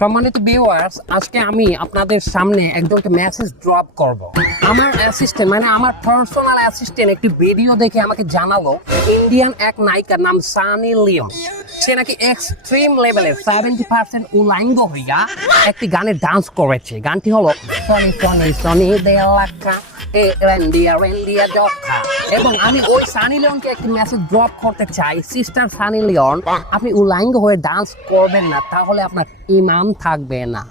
সম্মানিত ভিউয়ার্স, আজকে আমি আপনাদের সামনে একজনকে মেসেজ ড্রপ করব। আমার অ্যাসিস্ট্যান্ট মানে আমার পার্সোনাল অ্যাসিস্ট্যান্ট একটি ভিডিও দেখে আমাকে জানালো ইন্ডিয়ান এক নায়িকার নাম সানি লিওন, সে নাকি এক্সট্রিম লেভেলের 70% উলাঙ্গ হইয়া একটি গানে ডান্স করেছে। গানটি হলো সনি সনি সনি দেলাকা এ রেন্ডিয়া রেন্ডিয়া জখা। এবং আমি ওই সানি লিওনকে একটি মেসেজ ড্রপ করতে চাই, সিস্টার সানি লিওন, আপনি উলাঙ্গ হয়ে ডান্স করবেন না, তাহলে আপনার ইমান থাকবে না।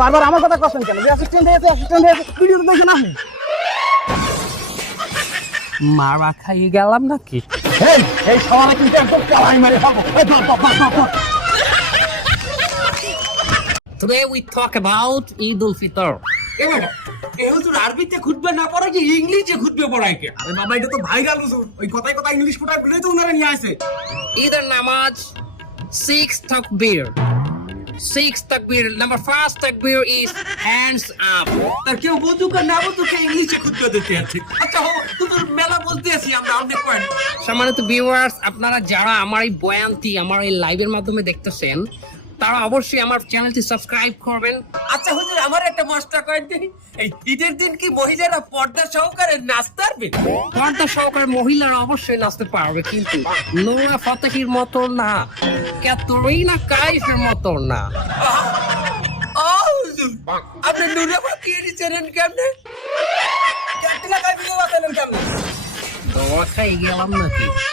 বারবার আমার কথা কথা কেন? অ্যাসিস্ট্যান্ট ভিডিও দেখেন আপনি। মারা খাইয়ে গেলাম নাকি? এই সবাই কিন্তু একদম কালাই মেরে খাবো। Today we talk about Eid al-Fitr. আরবিতে খুঁজবে না পড়ে কি ইংলিশে খুঁজবে পড়ায় কে? আরে বাবা, এটা তো ভাইরাল হুজুর, ওই কথায় কথায় ইংলিশ ফুটায় বলে তো উনারা নিয়ে আসে। Either namaz, 6 takbir. 6 takbir. Number first takbir is hands up. তার কেউ বুঝুক আর না বুঝুক ইংলিশে খুঁজবে দিতে আছে। আচ্ছা হো, হুজুর মেলা বলতে আছি আমরা অনেক পয়েন্ট। সম্মানিত ভিউয়ার্স, আপনারা যারা আমার এই বয়ানটি আমার এই লাইভের মাধ্যমে দেখতেছেন, তারা অবশ্যই আমার চ্যানেলটি সাবস্ক্রাইব করবেন। আচ্ছা হুজুর, আমার একটা মাস্টার কয়েন দিন। এই ঈদের দিন কি মহিলারা পর্দা সহকারে নাচতে পারবে? পর্দা সহকারে মহিলারা অবশ্যই নাচতে পারবে, কিন্তু নোরা ফাতেহির মতো না, ক্যাথরিনা কাইফের মতো না। হুজুর, আপনি নুরে ফাতিয়ে দিচ্ছেন কেমনে? ক্যাটরিনা কাইফ কেমনে? দোয়া খাই গেলাম নাকি?